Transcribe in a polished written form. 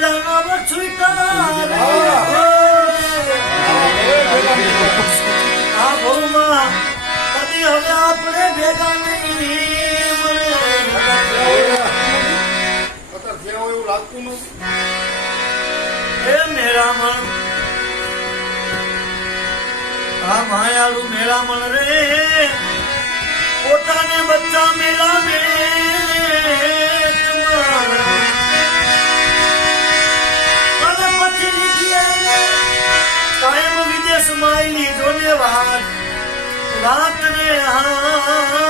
વેલાના વછુતા આ ભવમાં કદી હવે આપણે ભેગા નહીં મળે. એવું લાગતું નથી. હે મેરામણ આ માયાળુ મેરામણ રે પોતાને બચ્ચા મેલા અને પછી લીધી કાયમ વિદેશમાં લીધો ને વાત ને હા